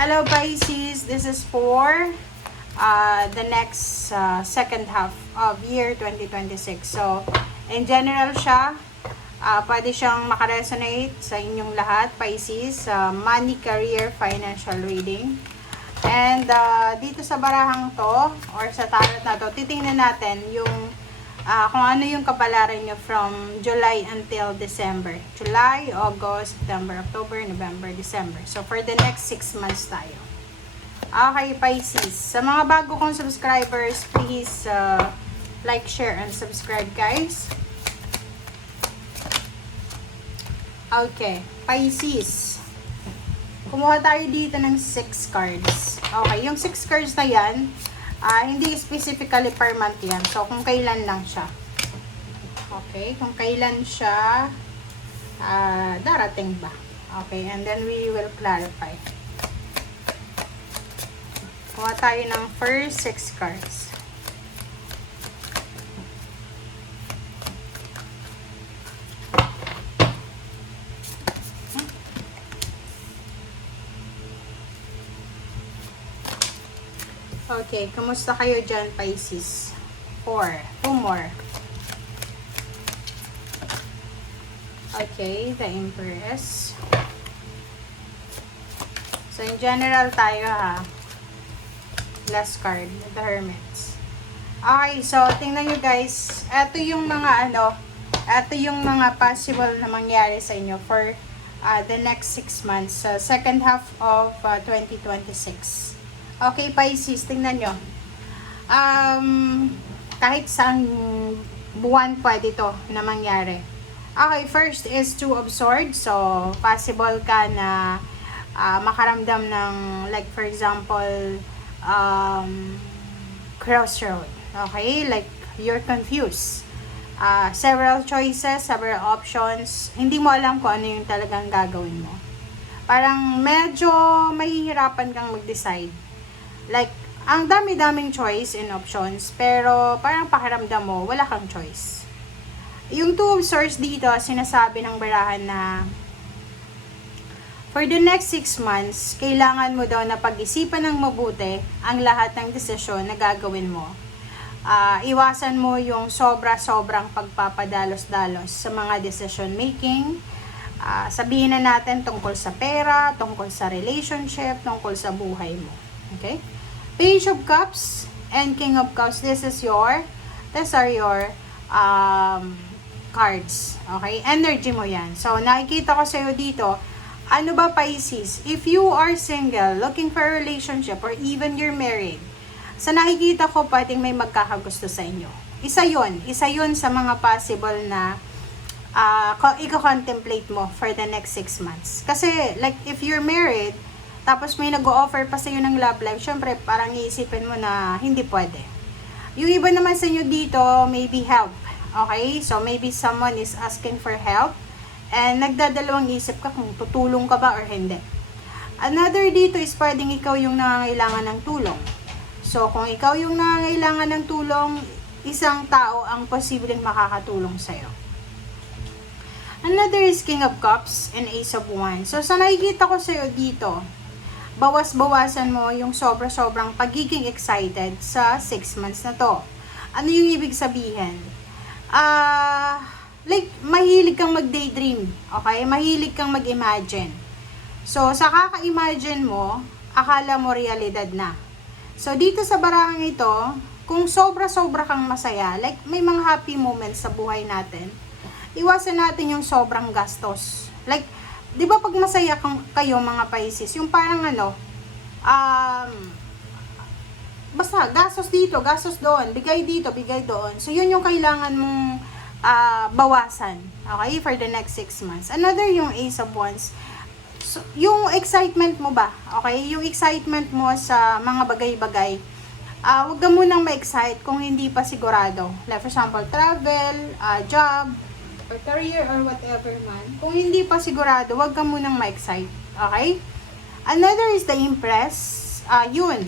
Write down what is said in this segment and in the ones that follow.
Hello Pisces, this is for the next second half of year 2026. So, in general siya, pwede siyang makaresonate sa inyong lahat, Pisces, money, career, financial reading. And dito sa barahang to, or sa tarot na to, titingnan natin yung kung ano yung kapalaran nyo from July until December. July, August, September, October, November, December. So, for the next 6 months tayo. Okay, Pisces. Sa mga bago kong subscribers, please like, share, and subscribe, guys. Okay, Pisces. Kumuha tayo dito ng 6 cards. Okay, yung 6 cards na yan, hindi specifically per month yan. So, kung kailan lang siya. Okay, kung kailan siya darating ba. Okay, and then we will clarify. Kumuha tayo ng first 6 cards. Okay, kumusta kayo dyan, Pisces? 4. 2 more. Okay, the Empress. So, in general tayo ha. Last card, the Hermits. Okay, so, tingnan nyo guys. Ito yung mga ito yung mga possible na mangyari sa inyo for the next 6 months. Second half of 2026. Okay, Pisces, tingnan nyo. Kahit saan buwan pwede to na mangyari. Okay, first is Two of Swords. So, possible ka na makaramdam ng, like for example, crossroad. Okay, like you're confused. Several choices, several options. Hindi mo alam kung ano yung talagang gagawin mo. Parang medyo mahihirapan kang mag-decide. Like, ang dami-daming choice and options, pero parang pakiramdam mo, wala kang choice. Yung Two of Swords dito, sinasabi ng barahan na for the next 6 months, kailangan mo daw na pag-isipan ng mabuti ang lahat ng desisyon na gagawin mo. Iwasan mo yung sobra-sobrang pagpapadalos-dalos sa mga decision making. Sabihin na natin tungkol sa pera, tungkol sa relationship, tungkol sa buhay mo. Okay? Page of Cups and King of Cups. These are your cards. Okay? Energy mo yan. So, nakikita ko sa'yo dito, ano ba, Pisces? If you are single, looking for a relationship, or even you're married, sa nakikita ko, pwedeng may magkakagusto sa inyo. Isa yun sa mga possible na i-contemplate mo for the next 6 months. Kasi, like, if you're married, tapos may nag-o-offer pa sa'yo ng love life, syempre, parang iisipin mo na hindi pwede. Yung iba naman sa inyo dito, maybe help. Okay? So, maybe someone is asking for help, and nagdadalawang isip ka kung tutulong ka ba or hindi. Another dito is pwedeng ikaw yung nangangailangan ng tulong. So, kung ikaw yung nangangailangan ng tulong, isang tao ang posibleng makakatulong sa'yo. Another is King of Cups and Ace of Wands. So, sa nakikita ko sa'yo dito, bawas-bawasan mo yung sobra-sobrang pagiging excited sa 6 months na to. Ano yung ibig sabihin? Like, mahilig kang mag-daydream. Okay? Mahilig kang mag-imagine. So, sa kaka-imagine mo, akala mo realidad na. So, dito sa barahang ito, kung sobra-sobra kang masaya, like, may mga happy moments sa buhay natin, iwasan natin yung sobrang gastos. Like, di ba pag masaya kayo mga Pisces, yung parang basta gastos dito, gastos doon, bigay dito, bigay doon. So, yun yung kailangan mong bawasan. Okay? For the next 6 months. Another yung Ace of Wands. So, yung excitement mo ba? Okay? Yung excitement mo sa mga bagay-bagay. Huwag ka munang ma-excite kung hindi pa sigurado. Like for example, travel, job, or career, or whatever man. Kung hindi pa sigurado, huwag ka munang ma-excite. Okay? Another is the Empress. Yun.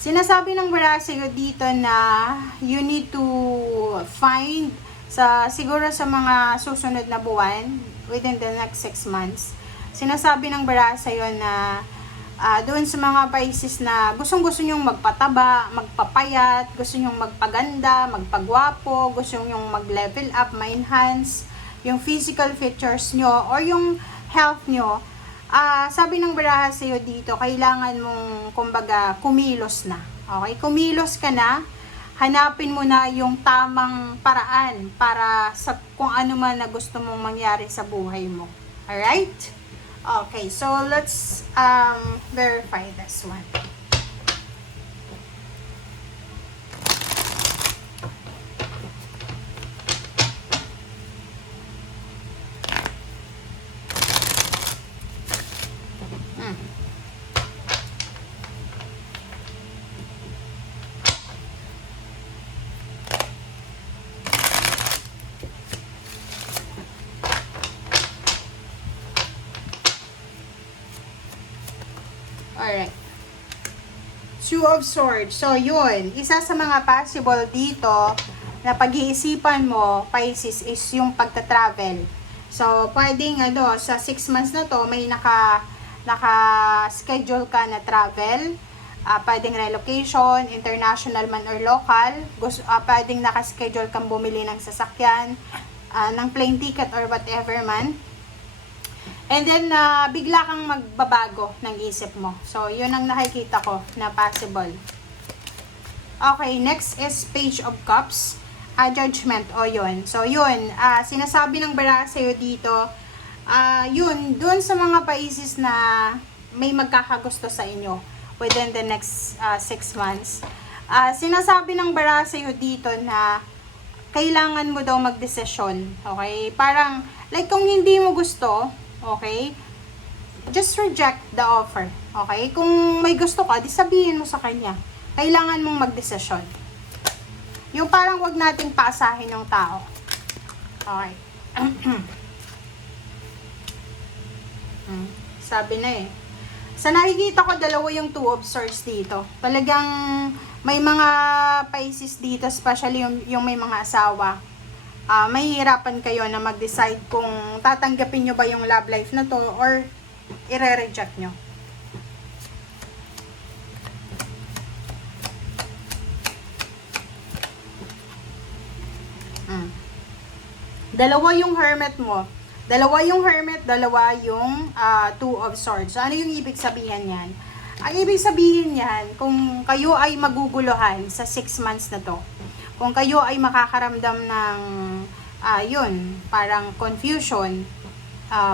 Sinasabi ng bara sa'yo dito na you need to find siguro sa mga susunod na buwan, within the next 6 months, sinasabi ng bara sa'yo na Doon sa mga Pisces na gustong-gusto nyong magpataba, magpapayat, gusto nyong magpaganda, magpagwapo, gusto nyong mag-level up, ma-enhance yung physical features nyo or yung health nyo, sabi ng baraha sa'yo dito, kailangan mong, kumbaga, kumilos na. Okay? Kumilos ka na, hanapin mo na yung tamang paraan para sa kung ano man na gusto mong mangyari sa buhay mo. Alright? Okay, so let's verify this one. Alright. Two of Swords. So, yun. Isa sa mga possible dito na pag-iisipan mo, Pisces, is yung pagta-travel. So, pwedeng, sa 6 months na to, may naka-schedule ka na travel. Pwedeng relocation, international man or local. Pwedeng naka-schedule kang bumili ng sasakyan, ng plane ticket or whatever man. And then, bigla kang magbabago ng isip mo. So, yun ang nakikita ko na possible. Okay, next is Page of Cups. Judgment, yun. So, yun. Sinasabi ng baraha sa'yo dito, yun, dun sa mga Pisces na may magkakagusto sa inyo within the next 6 months. Sinasabi ng baraha sa'yo dito na kailangan mo daw magdesisyon. Okay? Parang, like kung hindi mo gusto, okay, just reject the offer. Okay? Kung may gusto ka, di sabihin mo sa kanya. Kailangan mong magdesisyon. Yung parang wag nating paasahin yung tao. Okay. Sabi na eh. Sa nakikita ko, dalawa yung Two of Swords dito. Talagang may mga Pisces dito, especially yung may mga asawa. Mahihirapan kayo na mag-decide kung tatanggapin nyo ba yung love life na to or i-reject nyo. Dalawa yung Hermit mo. Dalawa yung Hermit, dalawa yung Two of Swords. So, ano yung ibig sabihin yan? Ang ibig sabihin yan, kung kayo ay maguguluhan sa 6 months na to, kung kayo ay makakaramdam ng, yun, parang confusion,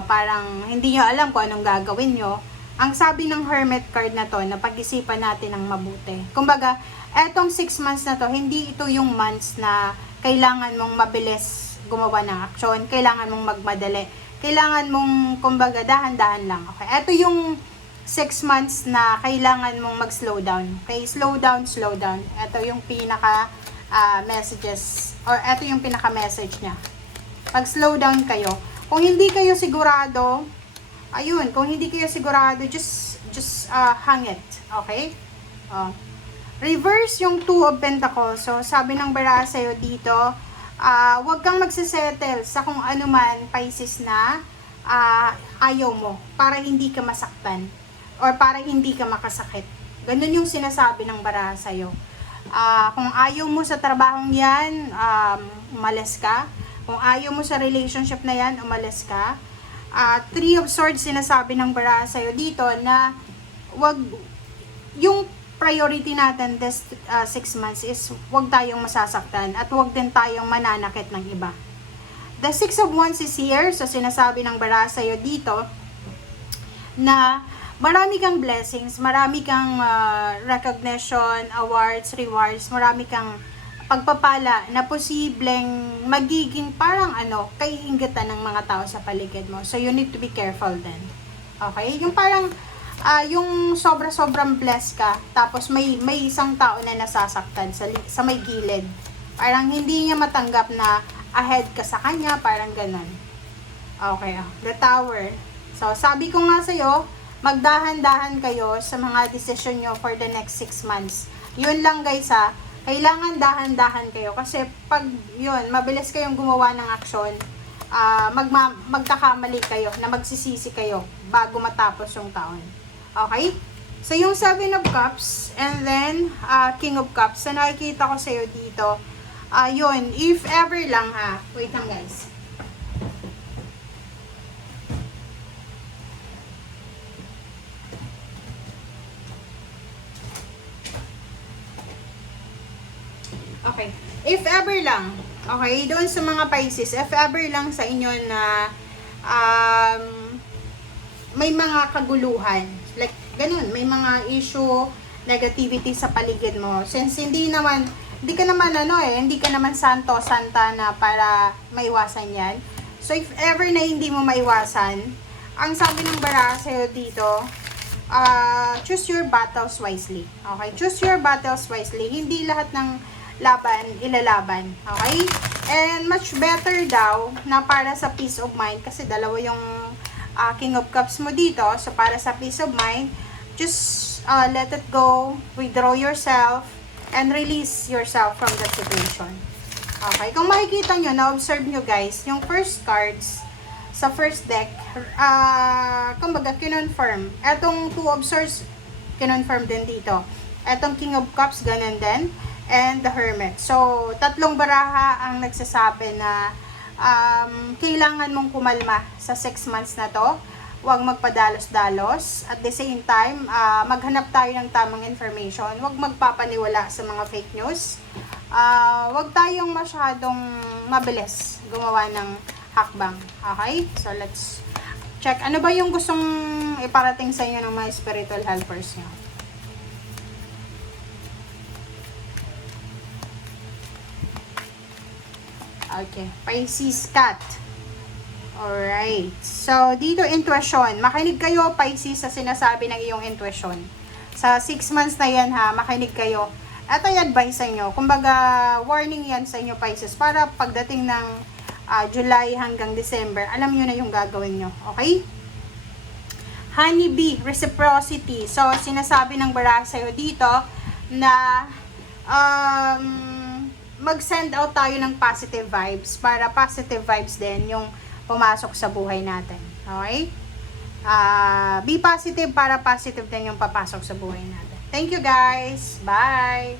parang hindi nyo alam kung anong gagawin nyo, ang sabi ng Hermit card na to, na pag-isipan natin ng mabuti. Kumbaga, etong 6 months na to, hindi ito yung months na kailangan mong mabilis gumawa ng aksyon, kailangan mong magmadali, kailangan mong, kumbaga, dahan-dahan lang. Okay, ito yung 6 months na kailangan mong mag-slow down. Okay, slow down, slow down. Ito yung pinaka messages, or ito yung pinaka-message niya. Pag-slow down kayo. Kung hindi kayo sigurado, ayun, kung hindi kayo sigurado, just hang it. Okay? Reverse yung Two of Pentacles. So, sabi ng baraha sa'yo dito, huwag kang magsisettle sa kung ano man, Pisces, na ayaw mo, para hindi ka masaktan, or para hindi ka makasakit. Ganun yung sinasabi ng baraha sa'yo. Kung ayaw mo sa trabahong yan, umalis ka. Kung ayaw mo sa relationship na yan, umalis ka. Three of Swords, sinasabi ng baraha sa'yo dito na wag, yung priority natin this 6 months is wag tayong masasaktan at wag din tayong mananakit ng iba. The Six of Wands is here. So, sinasabi ng baraha sa'yo dito na marami kang blessings, marami kang recognition, awards, rewards, marami kang pagpapala na posibleng magiging parang kaiinggatan ng mga tao sa paligid mo. So, you need to be careful then. Okay? Yung parang, yung sobra-sobrang blessed ka, tapos may isang tao na nasasaktan sa may gilid. Parang hindi niya matanggap na ahead ka sa kanya, parang ganun. Okay, the Tower. So, sabi ko nga sa'yo, magdahan-dahan kayo sa mga decision nyo for the next 6 months. Yun lang guys kailangan dahan-dahan kayo kasi pag yun, mabilis kayong gumawa ng aksyon, magkakamali kayo na magsisisi kayo bago matapos yung taon. Okay? So, yung Seven of Cups and then King of Cups na nakikita ko sa'yo dito, yun, if ever lang ha, wait lang guys. Okay, if ever lang, okay, doon sa mga Pisces, if ever lang sa inyo na may mga kaguluhan, like ganun, may mga issue, negativity sa paligid mo. Since hindi ka naman hindi ka naman santo, santa na para maiwasan yan. So if ever na hindi mo maiwasan, ang sabi ng baraha sa'yo dito, choose your battles wisely. Okay? Choose your battles wisely. Hindi lahat ng laban, ilalaban. Okay? And much better daw na para sa peace of mind, kasi dalawa yung King of Cups mo dito. So, para sa peace of mind, just let it go, withdraw yourself, and release yourself from that situation. Okay? Kung makikita nyo, na-observe nyo guys, yung first cards sa first deck, kumbaga, kinonfirm. Etong Two of Swords, kinonfirm din dito. Etong King of Cups, ganun din. And the Hermit. So, tatlong baraha ang nagsasabi na kailangan mong kumalma sa 6 months na to. Huwag magpadalos-dalos. At the same time, maghanap tayo ng tamang information. Huwag magpapaniwala sa mga fake news. Huwag tayong masyadong mabilis gumawa ng hakbang. Okay? So, let's check. Ano ba yung gustong iparating sa inyo ng mga spiritual helpers nyo? Okay. Pisces cat. Alright. So, dito intuition. Makinig kayo, Pisces, sa sinasabi ng iyong intuition. Sa 6 months na yan ha, makinig kayo. At ay advice sa inyo. Kumbaga, warning yan sa inyo, Pisces. Para pagdating ng July hanggang December, alam nyo na yung gagawin nyo. Okay? Honeybee, reciprocity. So, sinasabi ng baraha sa'yo dito na mag-send out tayo ng positive vibes para positive vibes din yung pumasok sa buhay natin. Okay? Be positive para positive din yung papasok sa buhay natin. Thank you guys. Bye!